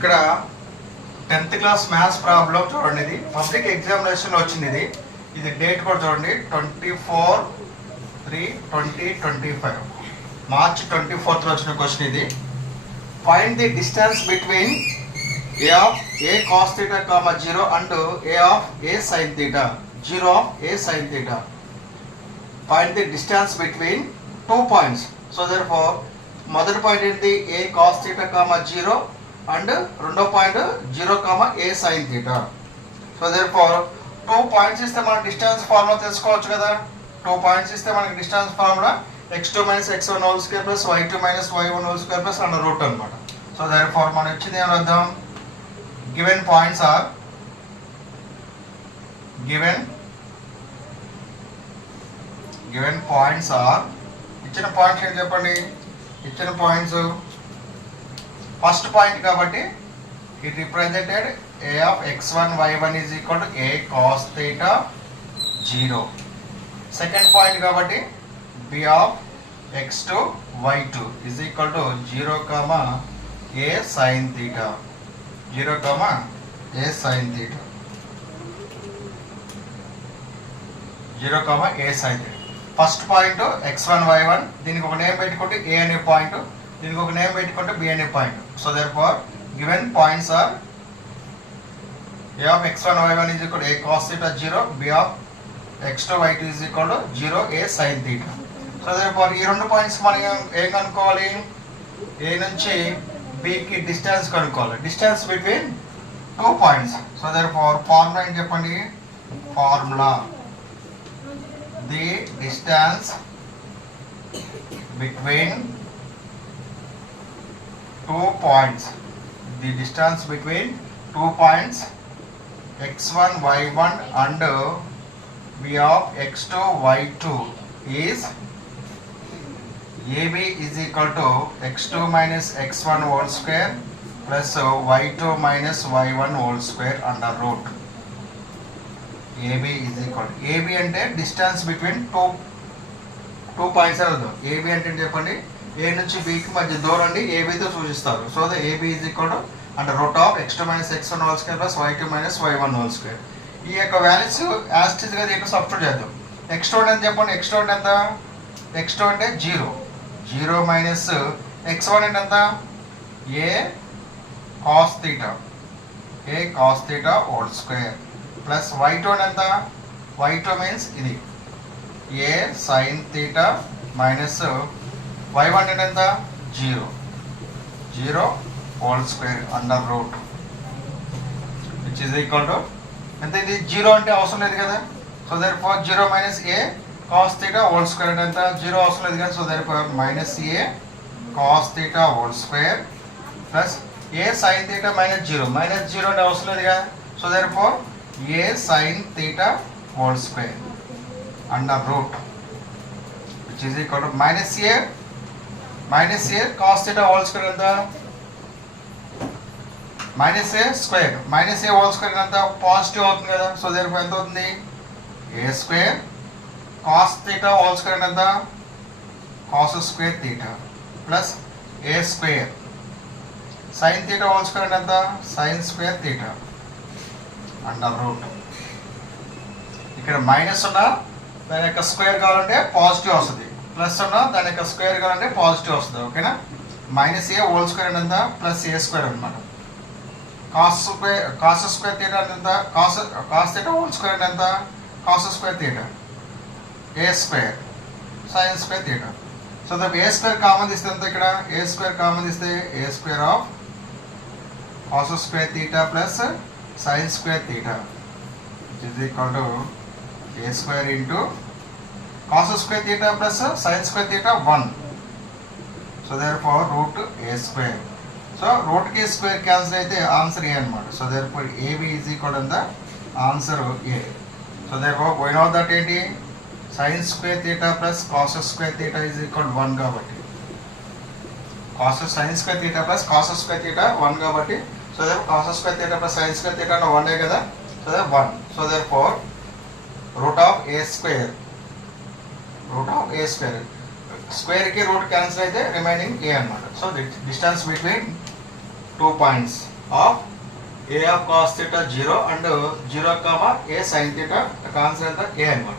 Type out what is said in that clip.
ఇక్కడ 10th class maths problem చూడండి. ఇది పబ్లిక్ ఎగ్జామినేషన్ వచ్చింది. ఇది డేట్ కూడా చూడండి, 24/3/2025 మార్చ్ 24th వచ్చిన క్వశ్చన్ ఇది. Find the distance between a of a cos theta comma 0 and a of a sin theta, 0 of a sin theta. Find the distance between 2 points. So therefore మొదటి point ఏంటి, a cos theta comma 0 and రెండో point 0 comma a sin theta. So therefore 2 points ఇస్తే మనం distance formula తెలుసుకోవచ్చు కదా. 2 points ఇస్తే మనకి distance formula x2 - x1 whole square plus y2 - y1 whole square plus under root అనమాట. So therefore మనం ఇచ్చింది ఏం రాద్దాం, given points are ఇచ్చిన పాయింట్స్ ఏంటి చెప్పండి. ఇచ్చిన పాయింట్స్ ఫస్ట్ పాయింట్ కాబట్టి it represented a of x1 y1 is equal to a cos theta 0. Second point కాబట్టి b of x2 y2 is equal to 0 comma a sin theta, 0 comma a sin theta, 0 comma a sin theta. First point x1 y1, దీనికి ఒక నేమ్ పెట్టుకుంటే a అనే పాయింట్, దీనికి ఒక నేమ్ పెట్టుకుంటే b అనే point. So therefore given points are a of x1 y1 is equal to a cos theta 0, b of x2 y2 is equal to 0 a sin theta. So therefore ఈ రెండు పాయింట్స్ మనం ఏం కనుక్కోవాలి, a నుంచి b కి డిస్టెన్స్ కనుక్కోవాలి, distance between 2 points. So therefore formula ఏంటి చెప్పండి, formula the distance between 2 points, the distance between 2 points x1 y1 and b of x2 y2 is AB is equal to x2 minus x1 whole square plus y2 minus y1 whole square under root. AB is equal to, AB అంటే distance between two points అవుతుంది. AB అంటే చెప్పండి, A నుంచి B కి మధ్య దూరాన్ని ABతో సూచిస్తారు. So the AB is equal to under root of x2 minus x1 whole square plus y2 minus y1 whole square. ఈ యొక్క వాల్యూస్ యాస్టిస్ గా దీనికి సబ్స్టిట్యూట్ చేద్దాం. x2 అంటే చెప్పండి, x2 అంటే ఎంత, x2 అంటే 0 మైనస్ x1 అంటే ఎంత, a cos theta whole square plus y2 అంటే ఎంత, y2 మీన్స్ ఇది a sin theta minus y1 అంటే ఎంత, 0 whole square under root which is equal to ఎంత, ఇది 0 అంటే అవసరం లేదు కదా. So therefore 0 minus a cos theta whole square అంటే ఎంత, 0 అవసరం లేదు కదా. So therefore minus a cos theta whole square plus a sin theta minus 0 అంటే అవసరం లేదు కదా. So therefore a sin theta whole square under root which is equal to minus a cos theta whole square ఎంత, minus A whole square ఎంత, పాజిటివ్ అవుతుంది కదా. So therefore ఎంత అవుతుంది, a square cos theta whole square ఎంత, cos square theta plus a square sin theta whole square ఎంత, sin square theta under root. ఇక్కడ మైనస్ ఉన్న దాని యొక్క స్క్వేర్ కావాలంటే పాజిటివ్ వస్తుంది, ప్లస్ ఉన్న దాని యొక్క స్క్వేర్ కావాలంటే పాజిటివ్ వస్తుంది. ఓకేనా. మైనస్ ఏ హోల్ స్క్వేర్ ఎంత, ప్లస్ ఏ స్క్వేర్ అనమాట. కాస్ స్క్వేర్ థీటా ఎంత, కాస్ థీటా హోల్ స్క్వేర్ ఎంత, cos square theta, A square sin square theta. So the A square common తీస్తే ఎంత, ఇక్కడ ఏ స్క్వేర్ కామన్ తీస్తే A square of cos square theta plus sin square theta is equal to A square into cos square theta plus sin square theta 1. So therefore root A square. So root కి square cancel అయితే ఆన్సర్ ఏ అనమాట. So therefore AB is equal to the answer A. So therefore we know that ఏంటి, sign square theta plus cos square theta is equal 1 కాబట్టి, sign square theta plus cos square theta 1 కాబట్టి, so therefore cos square theta plus sin square theta 1 కదా. So therefore 1. So therefore root of A square square కి root cancel అయితే రిమైనింగ్ ఏ అనమాట. So the distance between 2 points of A of cos theta 0 అండ్ 0 కామా A sine theta answer ఎంత ఏ అనమాట.